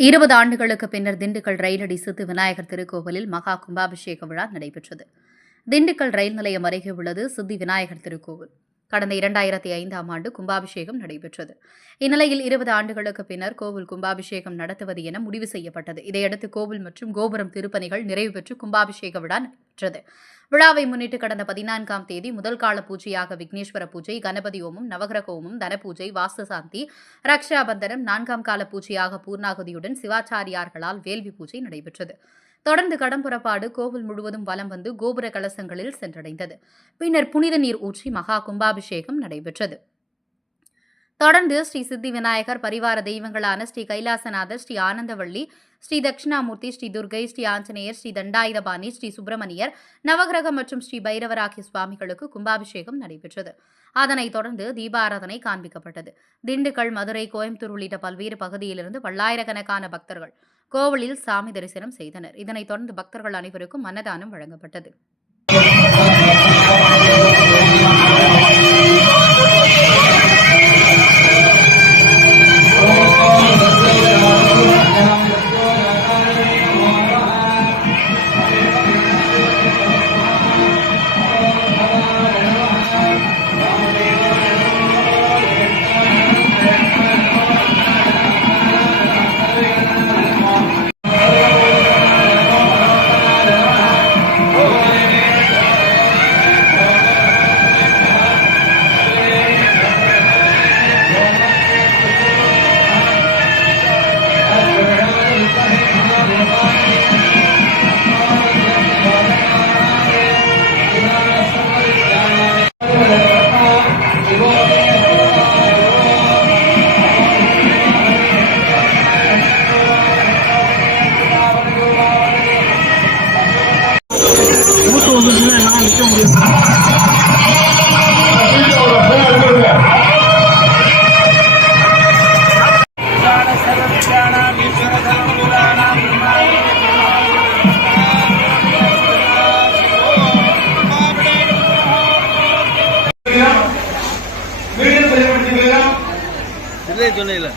20 ஆண்டுகளுக்கு பின்னர் திண்டுக்கல் ரயிலடி சித்தி விநாயகர் திருக்கோவிலில் மகா கும்பாபிஷேக விழா நடைபெற்றது. திண்டுக்கல் ரயில் நிலையம் அருகே உள்ளது சித்தி விநாயகர் திருக்கோவில். கடந்த 2005ஆம் ஆண்டு கும்பாபிஷேகம் நடைபெற்றது. இந்நிலையில் 20 ஆண்டுகளுக்கு பின்னர் கோவில் கும்பாபிஷேகம் நடத்துவது என முடிவு செய்யப்பட்டது. இதையடுத்து கோவில் மற்றும் கோபுரம் திருப்பணிகள் நிறைவு பெற்று கும்பாபிஷேக விழா நடைபெற்றது. விழாவை முன்னிட்டு கடந்த 14ஆம் தேதி முதல் கால பூஜையாக விக்னேஸ்வர பூஜை, கணபதி ஹோமம், நவகிரக ஹோமம், தனபூஜை, வாஸ்து சாந்தி, ரக்ஷாபந்தனம், 4ஆம் கால பூஜையாக பூர்ணாகுதியுடன் சிவாச்சாரியார்களால் வேள்வி பூஜை நடைபெற்றது. தொடர்ந்து கடம்புறப்பாடு கோவில் முழுவதும் வலம் வந்து கோபுர கலசங்களில் சென்றடைந்தது. பின்னர் புனித நீர் ஊற்றி மகா கும்பாபிஷேகம் நடைபெற்றது. தொடர்ந்து ஸ்ரீ சித்தி விநாயகர் பரிவார தெய்வங்களான ஸ்ரீ கைலாசநாதர், ஸ்ரீ ஆனந்தவள்ளி, ஸ்ரீ தட்சிணாமூர்த்தி, ஸ்ரீ துர்கை, ஸ்ரீ ஆஞ்சநேயர், ஸ்ரீ தண்டாயுதபாணி, ஸ்ரீ சுப்பிரமணியர், நவகிரகம் மற்றும் ஸ்ரீ பைரவர் ஆகிய சுவாமிகளுக்கு கும்பாபிஷேகம் நடைபெற்றது. அதனைத் தொடர்ந்து தீபாராதனை காண்பிக்கப்பட்டது. திண்டுக்கல், மதுரை, கோயம்புத்தூர் உள்ளிட்ட பல்வேறு பகுதியிலிருந்து பல்லாயிரக்கணக்கான பக்தர்கள் கோவிலில் சாமி தரிசனம் செய்தனர். இதனைத் தொடர்ந்து பக்தர்கள் அனைவருக்கும் அன்னதானம் வழங்கப்பட்டது. சொன்னீங்களா